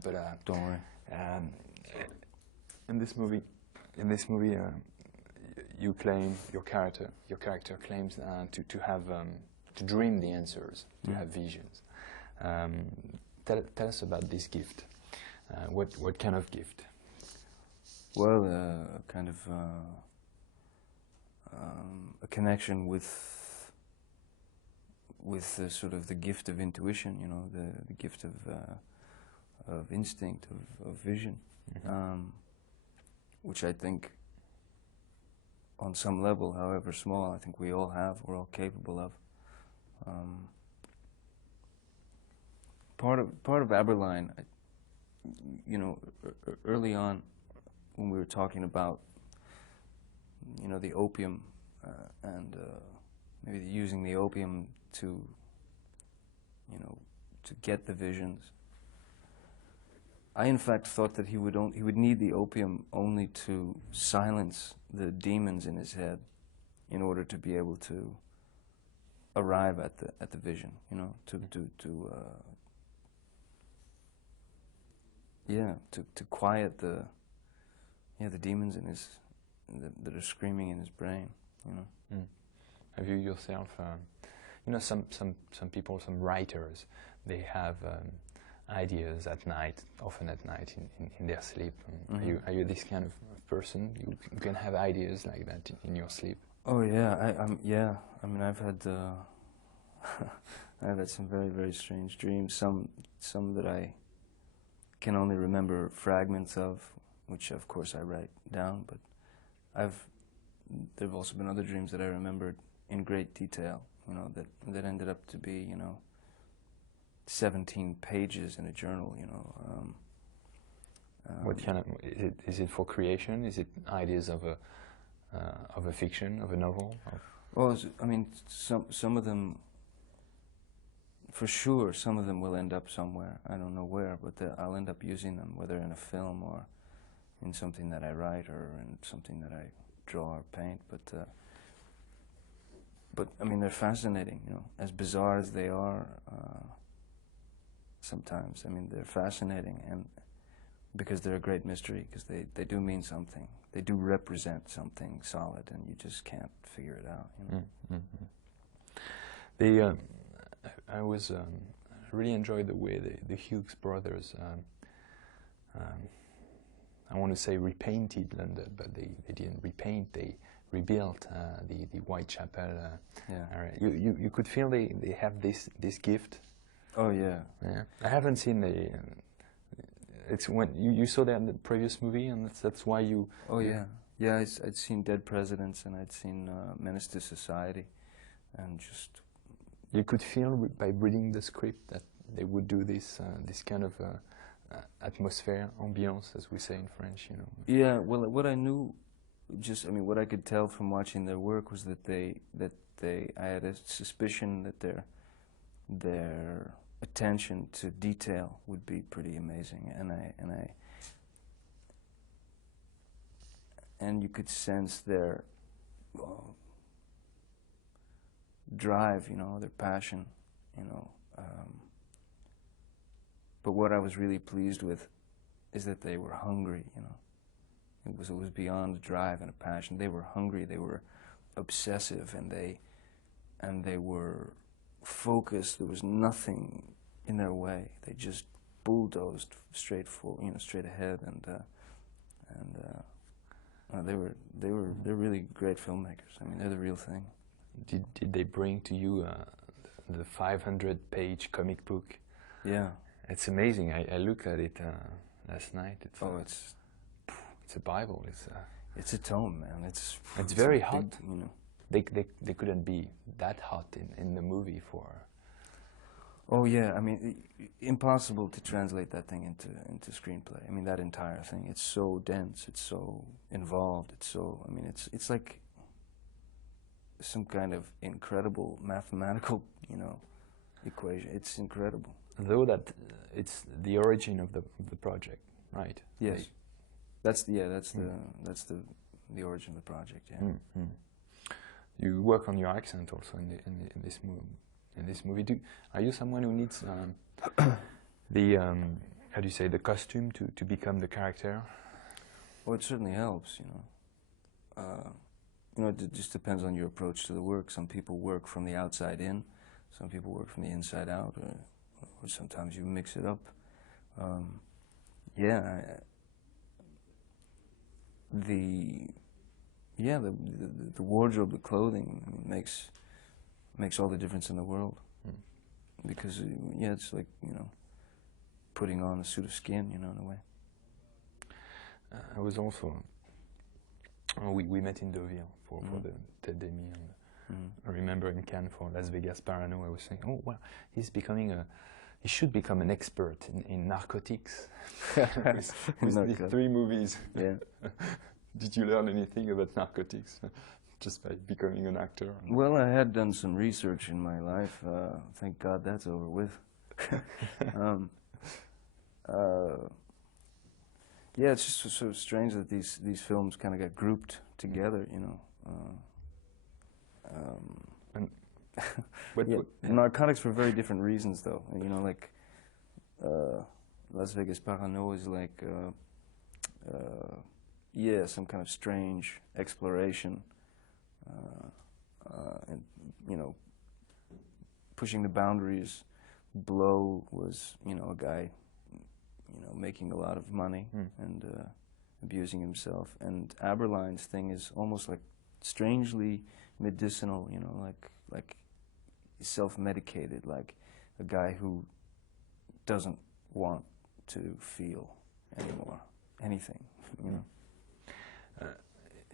Don't worry. Um, in this movie, you claim your character claims to have to dream the answers, to have visions. Tell us about this gift. What kind of gift? Well, kind of a connection with sort of the gift of intuition, you know, the gift of instinct, of vision, which I think, on some level, however small, I think we all have, we're all capable of. Part of Aberline, you know, early on, when we were talking about, you know, the opium and maybe using the opium to, you know, to get the visions, I in fact thought that he would need the opium only to silence the demons in his head in order to be able to arrive at the vision, you know, to quiet the demons in his that are screaming in his brain, you know. Have you yourself, you know, some people, some writers, they have ideas at night, often at night in their sleep. Are you this kind of person? You can have ideas like that in your sleep? Oh yeah, I mean, I've had I've had some very, very strange dreams. Some that I can only remember fragments of, which of course I write down. But there've also been other dreams that I remembered in great detail. You know, that ended up to be, you know, 17 pages in a journal. You know. What kind of is it for creation? Is it ideas of a fiction, of a novel? Well, I mean, some of them, for sure, some of them will end up somewhere. I don't know where, but I'll end up using them, whether in a film or in something that I write or in something that I draw or paint. But I mean, they're fascinating. You know, as bizarre as they are, sometimes. I mean, they're fascinating, and because they're a great mystery, because they do mean something. They do represent something solid, and you just can't figure it out. You know? I really enjoyed the way the Hughes brothers, I want to say repainted London, but they didn't repaint, they rebuilt the Whitechapel area. You could feel they have this gift. Oh yeah. Yeah. I haven't seen the. It's when you saw that in the previous movie, and that's why you. Oh yeah. Yeah, I'd seen Dead Presidents, and I'd seen Menace to Society, and just. You could feel by reading the script that they would do this kind of atmosphere, ambiance, as we say in French, you know. Yeah, well, what I knew, I mean, what I could tell from watching their work was that I had a suspicion that their attention to detail would be pretty amazing, and you could sense their drive, you know, their passion, you know. But what I was really pleased with is that they were hungry, you know. It was beyond a drive and a passion. They were hungry, they were obsessive, and they were focused. There was nothing in their way. They just bulldozed straight ahead, and they're really great filmmakers. I mean, they're the real thing. Did they bring to you the 500-page comic book? Yeah. It's amazing. I looked at it last night. It's a Bible. It's a tome, man. It's very hot. Big, you know. They couldn't be that hot in the movie for. Oh yeah, I mean, impossible to translate that thing into screenplay. I mean, that entire thing. It's so dense. It's so involved. It's so. I mean, it's like some kind of incredible mathematical, you know, equation. It's incredible. Though that it's the origin of the project, right? Yes, that's the origin of the project. Yeah. You work on your accent also in this movie. Are you someone who needs how do you say, the costume to become the character? Well, it certainly helps, you know. It just depends on your approach to the work. Some people work from the outside in, some people work from the inside out, or sometimes you mix it up. The wardrobe, the clothing makes all the difference in the world. Because it's like, you know, putting on a suit of skin, you know, in a way. I was also, we met in Deauville for the Tête d'Ami, and I remember in Cannes for Las Vegas Parano, I was saying, oh well, he should become an expert in narcotics with these 3 movies. Yeah. Did you learn anything about narcotics just by becoming an actor? Well, I had done some research in my life. Thank God that's over with. Yeah, it's just sort of strange that these films kind of got grouped together, you know. Narcotics for very different reasons, though. You know, like Las Vegas Parano is like, some kind of strange exploration, and you know, pushing the boundaries. Blow was, you know, a guy, you know, making a lot of money and abusing himself. And Aberline's thing is almost like strangely medicinal, you know, like self-medicated, like a guy who doesn't want to feel anymore, anything, you know.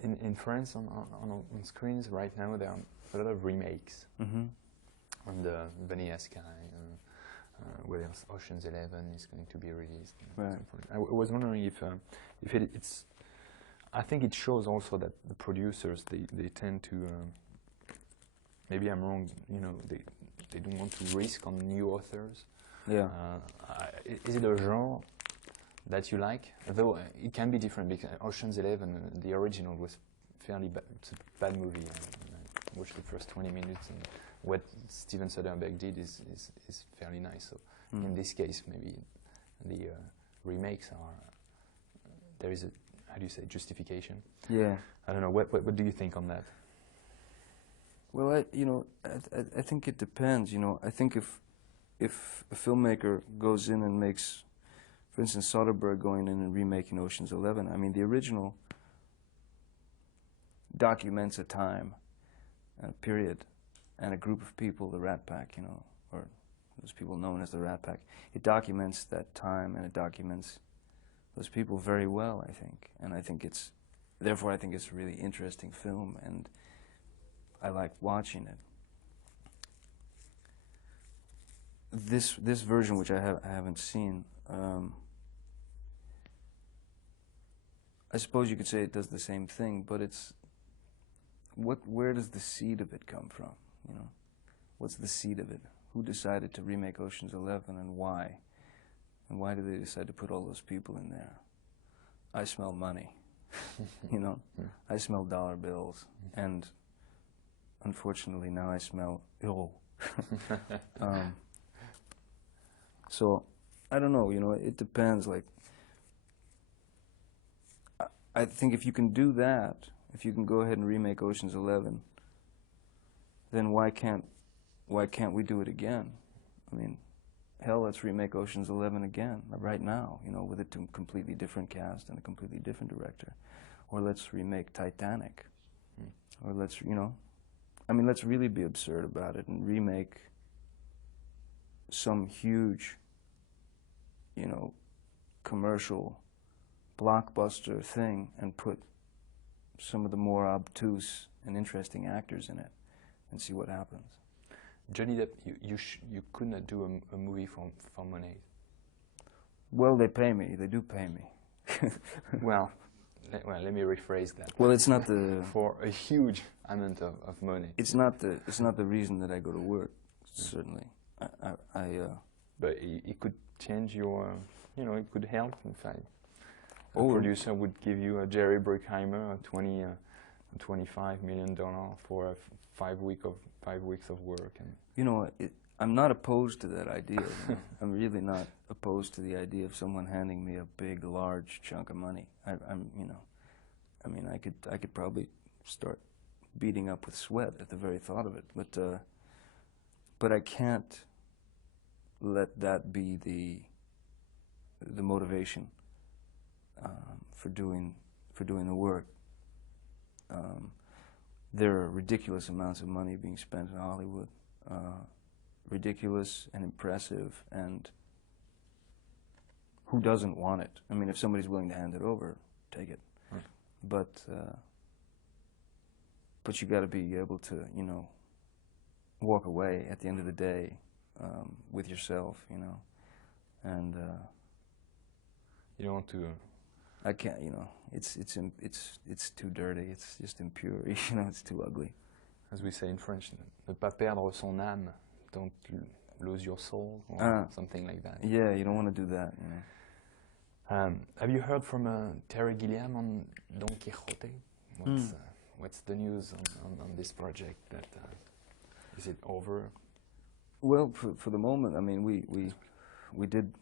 In France, on screens right now, there are a lot of remakes. On the Vanilla Sky, what else? Ocean's 11 is going to be released. Right. I was wondering if it's. I think it shows also that the producers they tend to. Maybe I'm wrong. You know, they don't want to risk on new authors. Yeah. Is it a genre that you like? Though it can be different because Ocean's 11, the original was fairly bad. It's a bad movie. I watched the first 20 minutes, and what Steven Soderbergh did is fairly nice. So in this case, maybe the remakes are there is a, how do you say, justification? Yeah. I don't know. What do you think on that? Well, I think it depends. You know, I think if a filmmaker goes in and makes, for instance, Soderbergh going in and remaking Ocean's 11, I mean, the original documents a time, a period, and a group of people, the Rat Pack, you know, or those people known as the Rat Pack. It documents that time, and it documents those people very well, I think. And I think it's, therefore I think it's a really interesting film, and I like watching it. This version, which I haven't seen, I suppose you could say it does the same thing, but it's where does the seed of it come from? You know, what's the seed of it? Who decided to remake Ocean's 11, and why? And why did they decide to put all those people in there? I smell money, you know. I smell dollar bills, and unfortunately now I smell euro. So I don't know, you know, it depends. Like, I think if you can do that, if you can go ahead and remake Ocean's 11, then why can't we do it again? I mean, hell, let's remake Ocean's 11 again right now, you know, with a completely different cast and a completely different director. Or let's remake Titanic. Or let's, you know, I mean, let's really be absurd about it and remake some huge, you know, commercial blockbuster thing and put some of the more obtuse and interesting actors in it and see what happens. Johnny Depp, you could not do a movie for money. Well, they pay me. They do pay me. well, let me rephrase that. Well, it's not the for a huge amount of money. It's not the reason that I go to work. Certainly, But it could change your, you know, it could help. In fact, a producer would give you a Jerry Bruckheimer $25 million for 5 weeks of work. And you know, I'm not opposed to that idea. You know? I'm really not opposed to the idea of someone handing me a big, large chunk of money. You know, I mean, I could probably start beating up with sweat at the very thought of it. But I can't let that be the motivation for doing the work. There are ridiculous amounts of money being spent in Hollywood. Ridiculous and impressive, and who doesn't want it? I mean, if somebody's willing to hand it over, take it. Right. But you got to be able to, you know, walk away at the end of the day with yourself, you know, and you don't want to. I can't, you know, it's too dirty. It's just impure, you know. It's too ugly. As we say in French, ne pas perdre son âme. Don't lose your soul, or something like that. Yeah, you don't want to do that. You know. Have you heard from Terry Gilliam on Don Quixote? What's the news on this project? That is it over? Well, for the moment, I mean, we did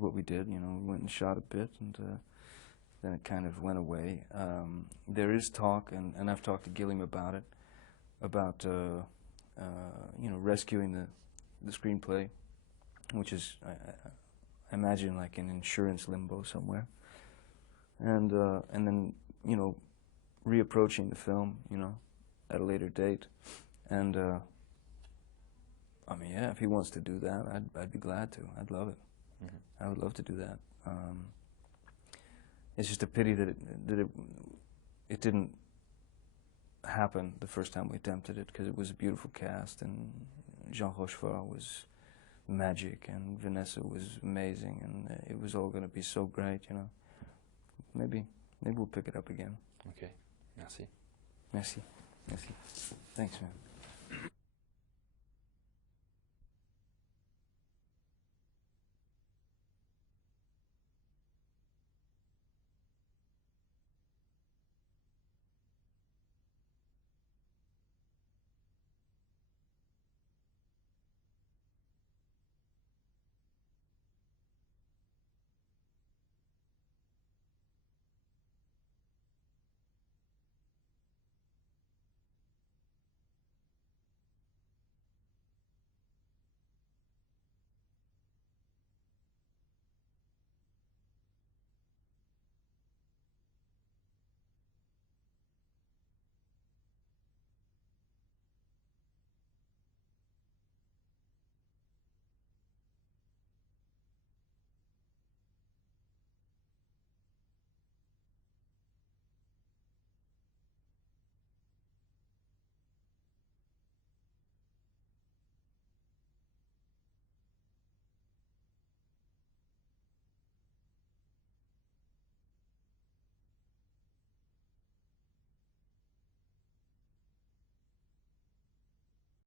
what we did. You know, we went and shot a bit, and then it kind of went away. There is talk, and I've talked to Gilliam about it, about you know, rescuing the screenplay, which is I imagine like an insurance limbo somewhere, and then, you know, reapproaching the film, you know, at a later date, and I mean, yeah, if he wants to do that, I'd be glad to. I'd love it. Mm-hmm. I would love to do that. It's just a pity that it didn't happen the first time we attempted it, because it was a beautiful cast, and Jean Rochefort was magic, and Vanessa was amazing, and it was all going to be so great, you know. Maybe we'll pick it up again. Okay, merci. Merci. Merci. Thanks, man.